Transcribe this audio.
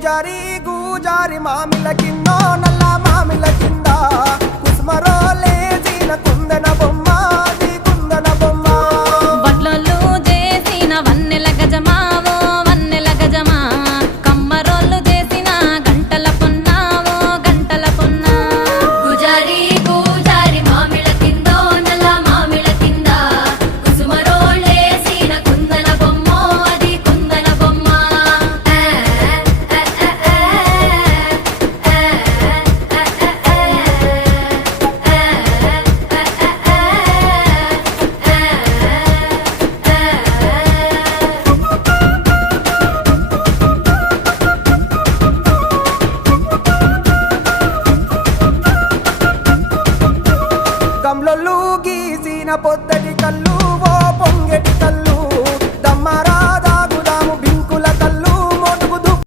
గూజారి గూజారి మామిల కిందో నల్ల మామిల కింద కుసుమరోలేసిన కుందన బొమ్మ అది కుందన బొమ్మ వడ్లోళ్ళు చేసిన వన్నెల గజమావో వన్నెల గజమా కమ్మరోళ్ళు చేసిన గంటల పొన్నావో గంటల పొన్నా గుజారి గుజారి మామిళ్ళ కిందో నల్ల మామిళ్ళ కింద కుసుమరోళ్ళేసిన కుందన బొమ్మ అది కుందన బొమ్మ కమ్లొల్లు గీసిన పొద్ద